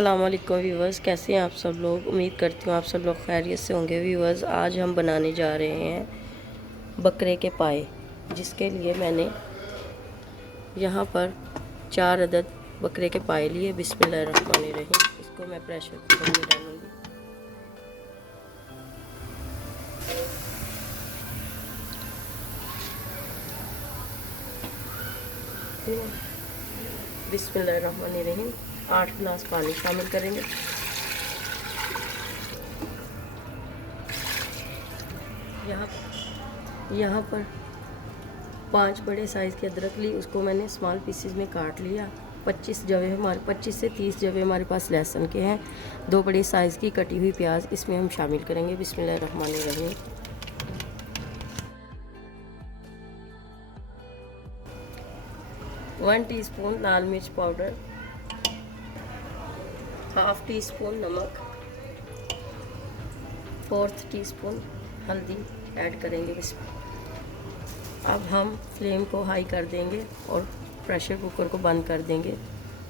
अस्सलाम वालेकुम व्यूवर्स, कैसे हैं आप सब लोग। उम्मीद करती हूँ आप सब लोग खैरियत से होंगे। व्यूवर्स, आज हम बनाने जा रहे हैं बकरे के पाए, जिसके लिए मैंने यहाँ पर 4 अदद बकरे के पाए लिए। बिस्मिल्लाहिर्रहमानिर्रहीम। इसको मैं प्रेशर कुकर में डालूँगी। बिस्मिल्लाहिर्रहमानिर्रहीम। 8 गिलास पानी शामिल करेंगे। यहाँ पर 5 बड़े साइज़ की अदरक ली, उसको मैंने स्मॉल पीसेस में काट लिया। 25 से 30 जवे हमारे पास लहसुन के हैं। 2 बड़ी साइज़ की कटी हुई प्याज इसमें हम शामिल करेंगे। बिस्मिल्लाहिर्रहमानिर्रहीम। 1 टीस्पून लाल मिर्च पाउडर, हाफ टी स्पून नमक, 4th टीस्पून हल्दी ऐड करेंगे। अब हम फ्लेम को हाई कर देंगे और प्रेशर कुकर को बंद कर देंगे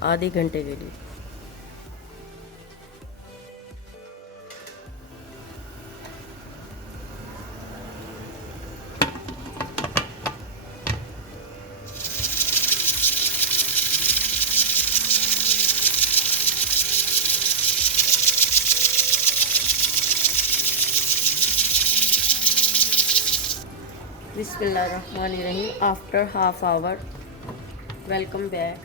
आधे घंटे के लिए। बिस्मिल्लाहिर्रहमानिर्रहीम। After half hour, welcome back.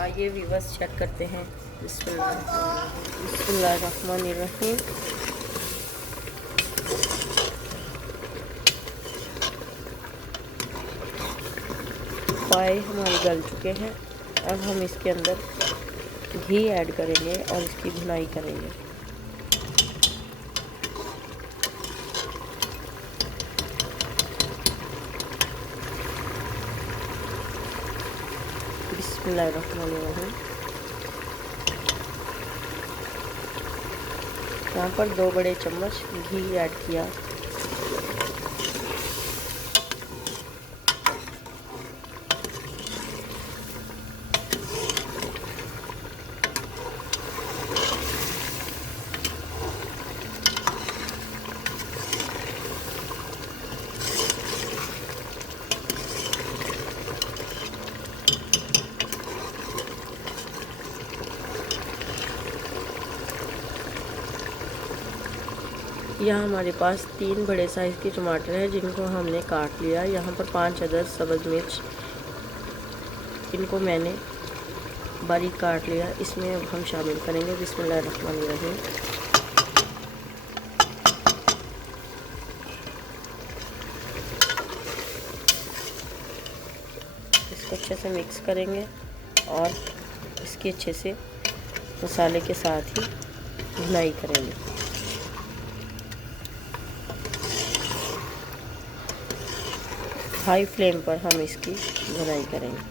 आइए व्यूवर्स चेक करते हैं। बिस्मिल्लाहिर्रहमानिर्रहीम। पाए हमारे गल चुके हैं। अब हम इसके अंदर घी ऐड करेंगे और इसकी भुनाई करेंगे। बिस्मिल्लाहिर्रहमानिर्रहीम। यहाँ पर 2 बड़े चम्मच घी ऐड किया। यहाँ हमारे पास 3 बड़े साइज़ के टमाटर हैं, जिनको हमने काट लिया। यहाँ पर 5 अदद सब्ज़ मिर्च, इनको मैंने बारीक काट लिया। इसमें अब हम शामिल करेंगे। बिस्मिल्लाहिर्रहमानिर्रहीम। इसको अच्छे से मिक्स करेंगे और इसकी अच्छे से मसाले के साथ ही भुनाई करेंगे। हाई फ्लेम पर हम इसकी भुनाई करेंगे।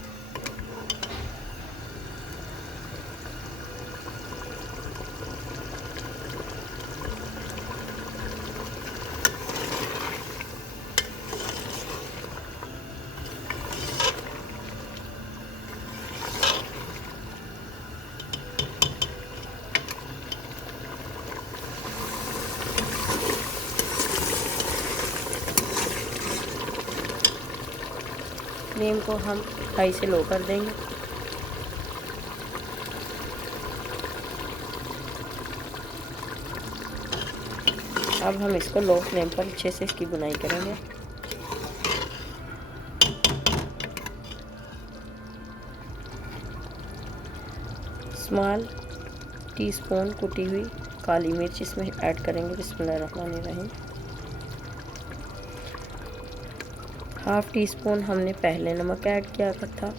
फ्लेम को हम हाई से लो कर देंगे। अब हम इसको लो फ्लेम पर अच्छे से इसकी बुनाई करेंगे। स्मॉल टीस्पून कुटी हुई काली मिर्च इसमें ऐड करेंगे। बिस्मिल्लाहिर्रहमानिर्रहीम। हाफ टी स्पून हमने पहले नमक ऐड किया था।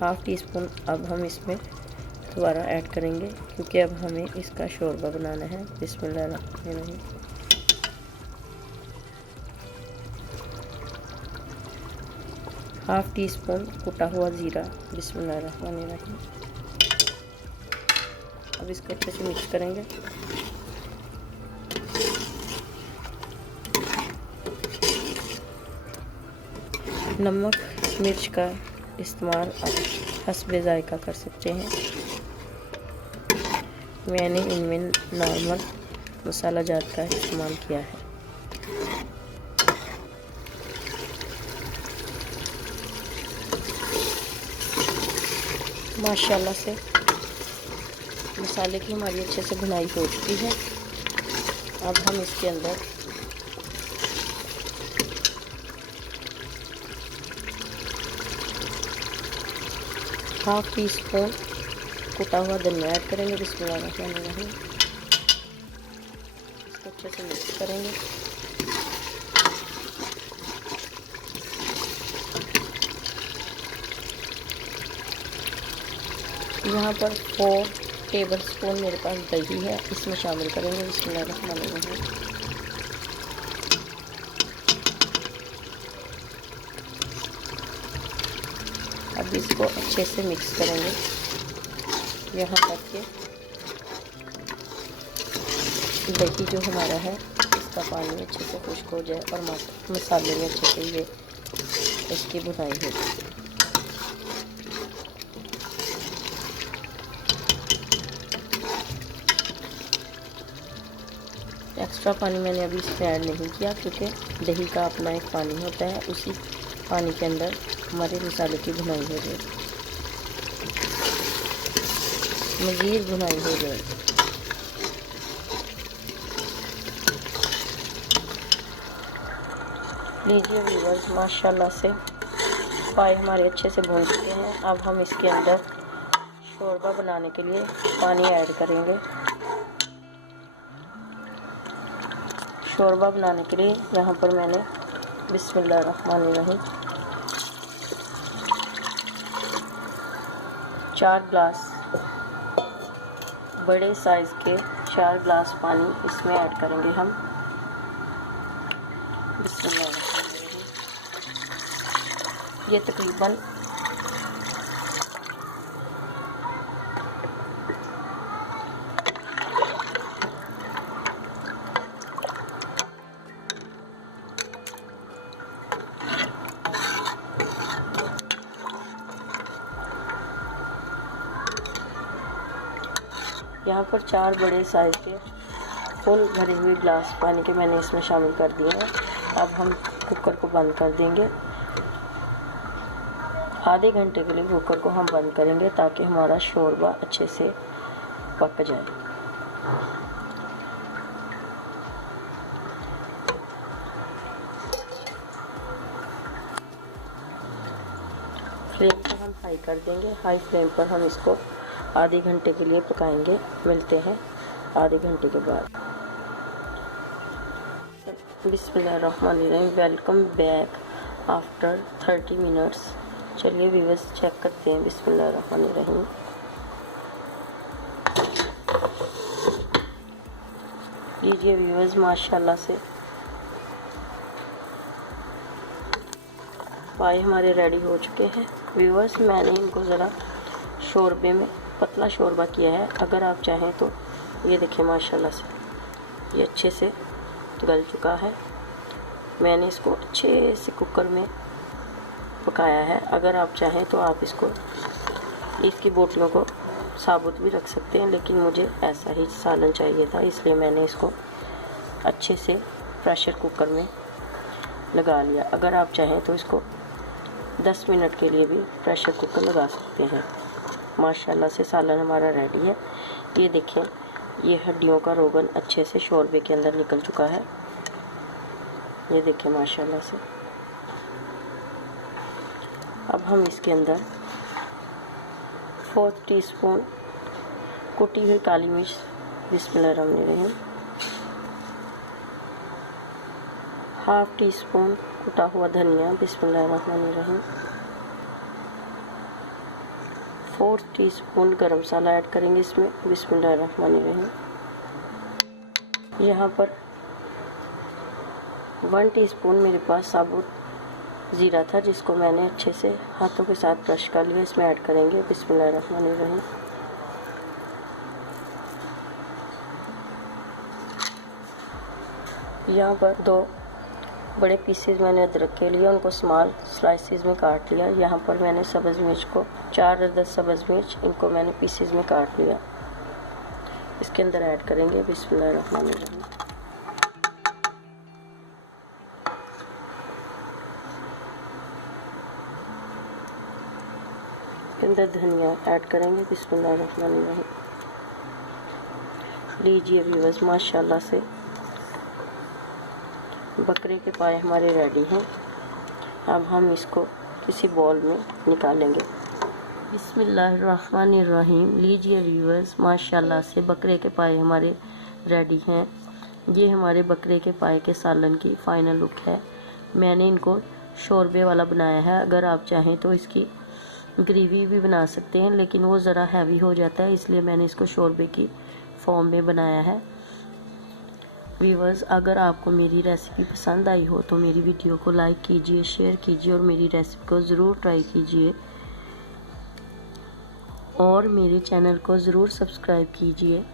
हाफ टी स्पून अब हम इसमें दोबारा ऐड करेंगे, क्योंकि अब हमें इसका शोरबा बनाना है। बिस्मिल्लाहिर्रहमानिर्रहीम। हाफ टी स्पून कुटा हुआ ज़ीरा। बिस्मिल्लाहिर्रहमानिर्रहीम। अब इसको अच्छे से मिक्स करेंगे। नमक मिर्च का इस्तेमाल आप हस्बे जायका कर सकते हैं। मैंने इनमें नॉर्मल मसाला जात का इस्तेमाल किया है। माशाल्लाह से मसाले की हमारी अच्छे से भुनाई हो चुकी है। अब हम इसके अंदर हाफ टी स्पून कुटा हुआ धनिया ऐड करेंगे। बिस्मिल्लाहिर्रहमानिर्रहीम। इसको अच्छे से मिक्स करेंगे। यहाँ पर 4 टेबल स्पून मेरे पास दही है, इसमें शामिल करेंगे। बिस्मिल्लाहिर्रहमानिर्रहीम। अब इसको अच्छे से मिक्स करेंगे यहाँ तक कि दही जो हमारा है इसका पानी अच्छे से खुश्क हो जाए और मसाले में अच्छे से ये इसकी भुनाई हो जाए। एक्स्ट्रा पानी मैंने अभी इसमें ऐड नहीं किया क्योंकि दही का अपना एक पानी होता है, उसी पानी के अंदर हमारे मसाले की भुनाई हो जाएगी, मज़ीद भुनाई हो जाएगी। लीजिए व्यूअर्स, माशाल्लाह से पाए हमारे अच्छे से भून चुके हैं। अब हम इसके अंदर शोरबा बनाने के लिए पानी ऐड करेंगे। शोरबा बनाने के लिए यहाँ पर मैंने बिस्मिल्लाहिर्रहमानिर्रहीम 4 ग्लास बड़े साइज़ के 4 ग्लास पानी इसमें ऐड करेंगे हम। बिस्मिल्लाहिर्रहमानिर्रहीम। ये तकरीबन यहाँ पर 4 बड़े साइज़ के फुल भरे हुए ग्लास पानी के मैंने इसमें शामिल कर दिए हैं। अब हम कुकर को बंद कर देंगे। आधे घंटे के लिए कुकर को हम बंद करेंगे ताकि हमारा शोरबा अच्छे से पक जाए। फ्लेम को हम हाई कर देंगे। हाई फ्लेम पर हम इसको आधे घंटे के लिए पकाएंगे। मिलते हैं आधे घंटे के बाद। बिस्मिल्लाहिर्रहमानिर्रहीम। Welcome back after 30 minutes. चलिए व्यूअर्स चेक करते हैं। बिस्मिल्लाहिर्रहमानिर्रहीम। लीजिए व्यूअर्स, माशाल्लाह से पाए हमारे रेडी हो चुके हैं। व्यूअर्स, मैंने इनको ज़रा शोरबे में पतला शोरबा किया है। अगर आप चाहें तो ये देखें, माशाल्लाह से ये अच्छे से गल चुका है। मैंने इसको अच्छे से कुकर में पकाया है। अगर आप चाहें तो आप इसकी बोटियों को साबुत भी रख सकते हैं, लेकिन मुझे ऐसा ही सालन चाहिए था, इसलिए मैंने इसको अच्छे से प्रेशर कुकर में लगा लिया। अगर आप चाहें तो इसको 10 मिनट के लिए भी प्रेशर कुकर लगा सकते हैं। माशाल्लाह से सालन हमारा रेडी है। ये देखें, ये हड्डियों का रोगन अच्छे से शोरबे के अंदर निकल चुका है। ये देखें माशाल्लाह से। अब हम इसके अंदर 4 टीस्पून कुटी हुई काली मिर्च, बिस्मिल्लाहिर्रहमानिर्रहीम, हाफ टी स्पून कुटा हुआ धनिया, बिस्मिल्लाहिर्रहमानिर्रहीम, 4 टीस्पून गरम मसाला ऐड करेंगे इसमें। बिस्मिल्लाहिर्रहमानिर्रहीम। यहाँ पर 1 टीस्पून मेरे पास साबुत ज़ीरा था, जिसको मैंने अच्छे से हाथों के साथ ब्रश कर लिया, इसमें ऐड करेंगे। बिस्मिल्लाहिर्रहमानिर्रहीम। यहाँ पर 2 बड़े पीसेस मैंने अदरक के लिए, उनको स्मॉल स्लाइसिस में काट लिया। यहाँ पर मैंने सब्ज़ मिर्च को 4 अदद सब्ज़ मिर्च, इनको मैंने पीसेस में काट लिया। इसके अंदर ऐड करेंगे बिस्मिल्लाहिर्रहमानिर्रहीम। इसके अंदर धनिया ऐड करेंगे बिस्मिल्लाहिर्रहमानिर्रहीम। लीजिए व्यूअर्स, माशाल्लाह से बकरे के पाए हमारे रेडी हैं। अब हम इसको किसी बॉल में निकालेंगे। बिस्मिल्लाहिर्रहमानिर्रहीम। लीजिए व्यूअर्स, माशाल्लाह से बकरे के पाए हमारे रेडी हैं। ये हमारे बकरे के पाए के सालन की फ़ाइनल लुक है। मैंने इनको शोरबे वाला बनाया है। अगर आप चाहें तो इसकी ग्रेवी भी बना सकते हैं, लेकिन वो ज़रा हैवी हो जाता है, इसलिए मैंने इसको शोरबे की फॉर्म में बनाया है। व्यूअर्स, अगर आपको मेरी रेसिपी पसंद आई हो तो मेरी वीडियो को लाइक कीजिए, शेयर कीजिए और मेरी रेसिपी को ज़रूर ट्राई कीजिए और मेरे चैनल को ज़रूर सब्सक्राइब कीजिए।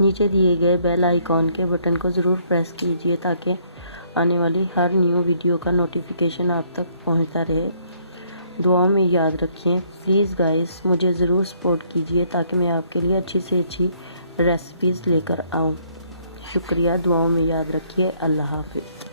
नीचे दिए गए बेल आइकॉन के बटन को ज़रूर प्रेस कीजिए ताकि आने वाली हर न्यू वीडियो का नोटिफिकेशन आप तक पहुंचता रहे। दुआओं में याद रखिए। प्लीज़ गाइस, मुझे ज़रूर सपोर्ट कीजिए ताकि मैं आपके लिए अच्छी से अच्छी रेसिपीज़ लेकर आऊँ। शुक्रिया। दुआओं में याद रखिए। अल्लाह हाफ़िज़।